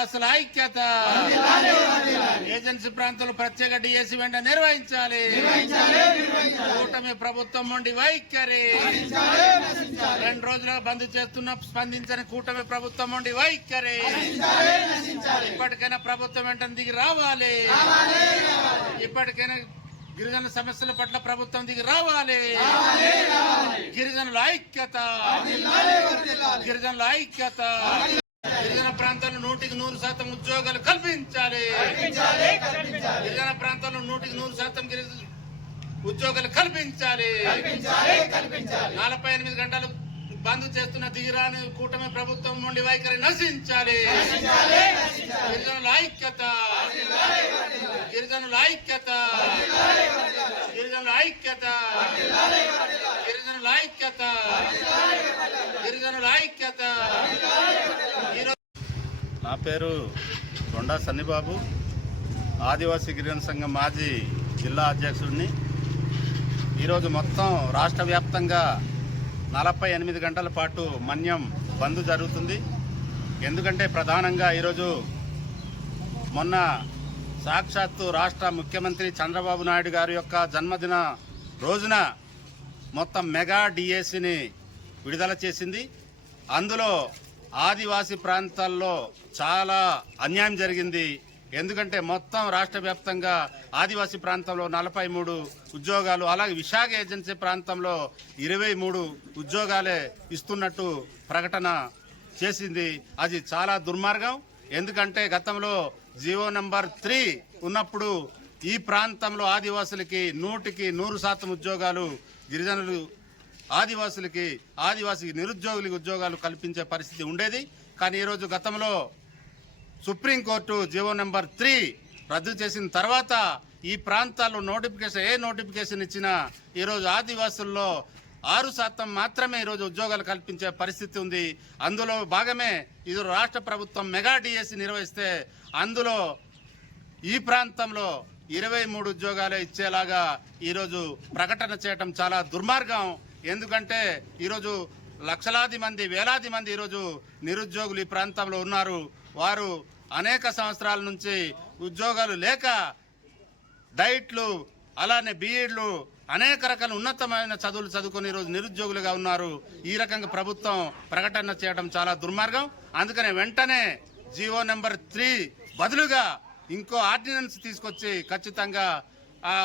ఆదివాసుల ఐక్యత ఏజెన్సీ ప్రాంతంలో ప్రత్యేక డిఎస్సి వెంట నిర్వహించాలి. కూటమి ప్రభుత్వం నుండి వైఖరి. రెండు రోజులుగా బంద్ చేస్తున్న స్పందించని కూటమి ప్రభుత్వం నుండి వైఖరి. ఇప్పటికైనా ప్రభుత్వం వెంట దిగి రావాలి. ఇప్పటికైనా గిరిజన సమస్యల పట్ల ప్రభుత్వం దిగి రావాలి. గిరిజనుల ఐక్యత. గిరిజనుల ఐక్యత. గిరిజన ప్రాంతాల్లో నూటికి నూరు శాతం ఉద్యోగాలు కల్పించాలి. గిరిజన ప్రాంతాల్లో నూటికి నూరు శాతం ఉద్యోగాలు కల్పించాలి. నలభై ఎనిమిది గంటలు బంద్ చేస్తున్న దిగిరాని కూటమి ప్రభుత్వం నుండి వైఖరి నశించాలి. గిరిజనుల ఐక్యత. గిరిజనుల ఐక్యత. గిరిజనుల ఐక్యత. గిరిజనుల ఐక్యత. గిరిజనుల ఐక్యత. నా పేరు కొండా సన్నిబాబు. ఆదివాసీ గిరిజన సంఘం మాజీ జిల్లా అధ్యక్షుడిని. ఈరోజు మొత్తం రాష్ట్ర వ్యాప్తంగా నలభై ఎనిమిది గంటల పాటు మన్యం బంద్ జరుగుతుంది. ఎందుకంటే ప్రధానంగా ఈరోజు మొన్న సాక్షాత్తు రాష్ట్ర ముఖ్యమంత్రి చంద్రబాబు నాయుడు గారి యొక్క జన్మదిన రోజున మొత్తం మెగా డిఎస్సిని విడుదల చేసింది. అందులో ఆదివాసీ ప్రాంతాల్లో చాలా అన్యాయం జరిగింది. ఎందుకంటే మొత్తం రాష్ట్ర వ్యాప్తంగా ఆదివాసీ ప్రాంతంలో నలభై మూడు ఉద్యోగాలు అలాగే విశాఖ ఏజెన్సీ ప్రాంతంలో ఇరవై మూడు ఉద్యోగాలే ఇస్తున్నట్టు ప్రకటన చేసింది. అది చాలా దుర్మార్గం. ఎందుకంటే గతంలో జీవో నంబర్ త్రీ ఉన్నప్పుడు ఈ ప్రాంతంలో ఆదివాసులకి నూటికి నూరు శాతం ఉద్యోగాలు గిరిజనులు ఆదివాసులకి ఆదివాసి నిరుద్యోగులకి ఉద్యోగాలు కల్పించే పరిస్థితి ఉండేది. కానీ ఈరోజు గతంలో సుప్రీంకోర్టు జీవో నెంబర్ త్రీ రద్దు చేసిన తర్వాత ఈ ప్రాంతాల్లో నోటిఫికేషన్ ఏ నోటిఫికేషన్ ఇచ్చినా ఈరోజు ఆదివాసుల్లో ఆరు శాతం మాత్రమే ఈరోజు ఉద్యోగాలు కల్పించే పరిస్థితి ఉంది. అందులో భాగమే ఇది రాష్ట్ర ప్రభుత్వం మెగా డిఎస్సి నిర్వహిస్తే అందులో ఈ ప్రాంతంలో ఇరవై మూడు ఉద్యోగాలు ఇచ్చేలాగా ఈరోజు ప్రకటన చేయటం చాలా దుర్మార్గం. ఎందుకంటే ఈరోజు లక్షలాది మంది వేలాది మంది ఈరోజు నిరుద్యోగులు ఈ ప్రాంతంలో ఉన్నారు. వారు అనేక సంవత్సరాల నుంచి ఉద్యోగాలు లేక డైట్లు అలానే బీఈడ్లు అనేక రకాల ఉన్నతమైన చదువులు చదువుకొని ఈరోజు నిరుద్యోగులుగా ఉన్నారు. ఈ రకంగా ప్రభుత్వం ప్రకటన చేయడం చాలా దుర్మార్గం. అందుకనే వెంటనే జీవో నెంబర్ త్రీ బదులుగా ఇంకో ఆర్డినెన్స్ తీసుకొచ్చి ఖచ్చితంగా ఆ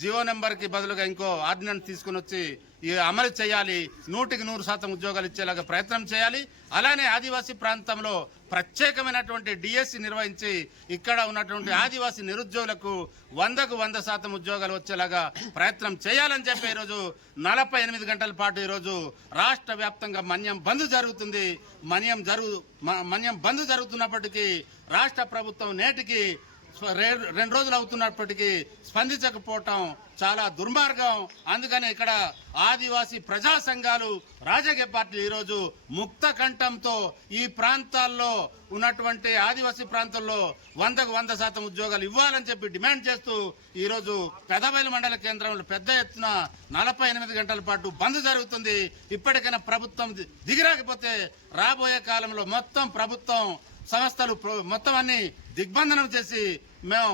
జియో నెంబర్కి బదులుగా ఇంకో ఆర్డినెన్స్ తీసుకుని వచ్చి ఈ అమలు చేయాలి నూటికి నూరు శాతం ఉద్యోగాలు ఇచ్చేలాగా ప్రయత్నం చేయాలి. అలానే ఆదివాసీ ప్రాంతంలో ప్రత్యేకమైనటువంటి డిఎస్సి నిర్వహించి ఇక్కడ ఉన్నటువంటి ఆదివాసీ నిరుద్యోగులకు వందకు వంద శాతం ఉద్యోగాలు వచ్చేలాగా ప్రయత్నం చేయాలని చెప్పి ఈరోజు నలభై ఎనిమిది గంటల పాటు ఈరోజు రాష్ట్ర వ్యాప్తంగా మన్యం బంద్ జరుగుతుంది. మన్యం జరుగు మన్యం బంద్ జరుగుతున్నప్పటికీ రాష్ట్ర ప్రభుత్వం నేటికి రెండు రోజులు అవుతున్నప్పటికీ స్పందించకపోవటం చాలా దుర్మార్గం. అందుకని ఇక్కడ ఆదివాసీ ప్రజా సంఘాలు రాజకీయ పార్టీలు ఈరోజు ముక్త కంఠంతో ఈ ప్రాంతాల్లో ఉన్నటువంటి ఆదివాసీ ప్రాంతాల్లో వందకు వంద శాతం ఉద్యోగాలు ఇవ్వాలని చెప్పి డిమాండ్ చేస్తూ ఈరోజు పెదబయలు మండల కేంద్రంలో పెద్ద ఎత్తున నలభై ఎనిమిది గంటల పాటు బంద్ జరుగుతుంది. ఇప్పటికైనా ప్రభుత్వం దిగిరాకపోతే రాబోయే కాలంలో మొత్తం ప్రభుత్వం సంస్థలు మొత్తం అన్ని దిగ్బంధనం చేసి మేము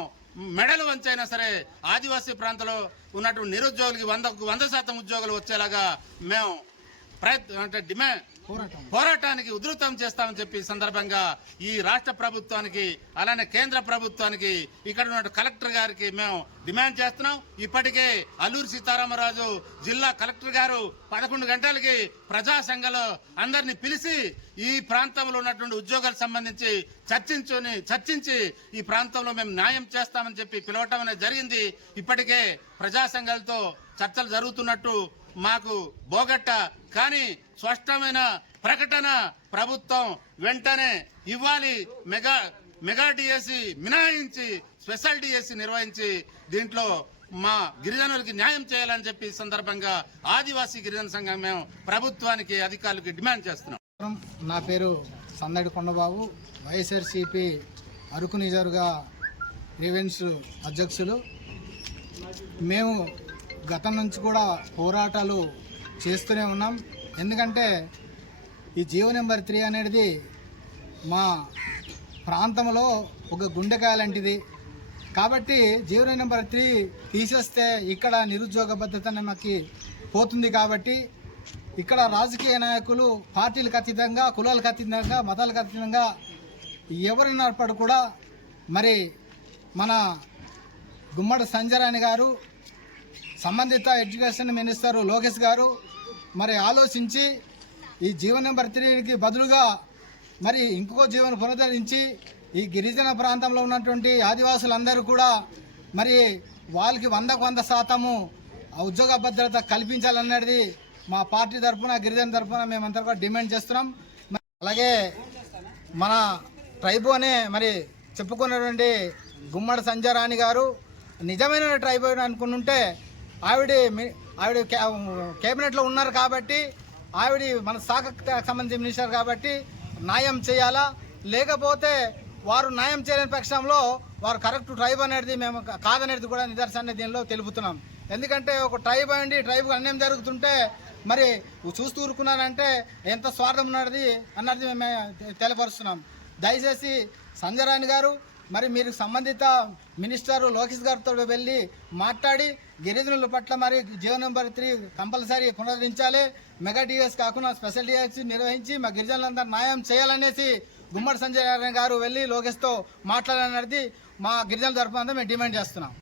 మెడలు వంచైనా సరే ఆదివాసీ ప్రాంతంలో ఉన్నటువంటి నిరుద్యోగులకి వంద వంద శాతం ఉద్యోగాలు వచ్చేలాగా మేము ప్రయత్నం అంటే డిమాండ్. పోరాటానికి ఉధృతం చేస్తామని చెప్పి సందర్భంగా ఈ రాష్ట్ర ప్రభుత్వానికి అలానే కేంద్ర ప్రభుత్వానికి ఇక్కడ ఉన్న కలెక్టర్ గారికి మేము డిమాండ్ చేస్తున్నాం. ఇప్పటికే అల్లూరి సీతారామరాజు జిల్లా కలెక్టర్ గారు పదకొండు గంటలకి ప్రజా సంఘాలు అందరినీ పిలిచి ఈ ప్రాంతంలో ఉన్నటువంటి ఉద్యోగాలకు సంబంధించి చర్చించుని చర్చించి ఈ ప్రాంతంలో మేము న్యాయం చేస్తామని చెప్పి పిలవటం అనేది జరిగింది. ఇప్పటికే ప్రజా సంఘాలతో చర్చలు జరుగుతున్నట్టు మాకు బోగట్ట కానీ స్పష్టమైన ప్రకటన ప్రభుత్వం వెంటనే ఇవ్వాలి. మెగా మెగా డిఎస్సి మినహాయించి స్పెషల్ డిఎస్సి నిర్వహించి దీంట్లో మా గిరిజనులకి న్యాయం చేయాలని చెప్పి సందర్భంగా ఆదివాసీ గిరిజన సంఘం మేము ప్రభుత్వానికి అధికారులకు డిమాండ్ చేస్తున్నాం. నా పేరు సందడి కొండబాబు. వైఎస్ఆర్సిపి అరకు నిజరుగా గ్రీవెన్స్ అధ్యక్షులు. మేము గతం నుంచి కూడా పోరాటాలు చేస్తూనే ఉన్నాం. ఎందుకంటే ఈ జియో నెంబర్ త్రీ అనేది మా ప్రాంతంలో ఒక గుండెకాయ లాంటిది. కాబట్టి జీవన నెంబర్ త్రీ తీసేస్తే ఇక్కడ నిరుద్యోగ భద్రత మాకు పోతుంది కాబట్టి ఇక్కడ రాజకీయ నాయకులు పార్టీలకు అతీతంగా కులాలకు అతీతంగా మతాలకు అతీతంగా ఎవరున్నప్పుడు కూడా మరి మన గుమ్మడి సంజరాని గారు సంబంధిత ఎడ్యుకేషన్ మినిస్టర్ లోకేష్ గారు మరి ఆలోచించి ఈ జీవన నెంబర్ త్రీకి బదులుగా మరి ఇంకో జీవన పునరుద్ధరించి ఈ గిరిజన ప్రాంతంలో ఉన్నటువంటి ఆదివాసులందరూ కూడా మరి వాళ్ళకి వందకు వంద శాతము ఆ ఉద్యోగ భద్రత కల్పించాలన్నది మా పార్టీ తరఫున గిరిజన తరఫున మేమంతా కూడా డిమాండ్ చేస్తున్నాం. అలాగే మన ట్రైబు అనే మరి చెప్పుకున్నటువంటి గుమ్మడి సంజయరాణి గారు నిజమైన ట్రైబు అనుకుంటుంటే ఆవిడ ఆవిడ కేబినెట్లో ఉన్నారు కాబట్టి ఆవిడ మన శాఖకు సంబంధించిన మినిస్టర్ కాబట్టి న్యాయం చేయాలా? లేకపోతే వారు న్యాయం చేయలేని పక్షంలో వారు కరెక్ట్ ట్రైబ్ అనేది మేము కాదనేది కూడా నిదర్శన దీనిలో తెలుపుతున్నాం. ఎందుకంటే ఒక ట్రైబ్ అండి ట్రైబ్కి అన్యాయం జరుగుతుంటే మరి చూస్తూ ఊరుకున్నారంటే ఎంత స్వార్థం ఉన్నది అన్నది మేము తెలియపరుస్తున్నాం దయచేసి సంజయరాణి గారు మరి మీరు సంబంధిత మినిస్టర్ లోకేష్ గారితో వెళ్ళి మాట్లాడి గిరిజనుల పట్ల మరి జియో నెంబర్ త్రీ కంపల్సరీ పునరుద్ధరించాలి. మెగా డిఎస్ కాకుండా స్పెషల్ డిఎస్ నిర్వహించి మా గిరిజనులందరూ న్యాయం చేయాలనేసి గుమ్మడి సంజయ్ గారు వెళ్ళి లోకేష్తో మాట్లాడాలన్నది మా గిరిజనుల తరఫున మేము డిమాండ్ చేస్తున్నాం.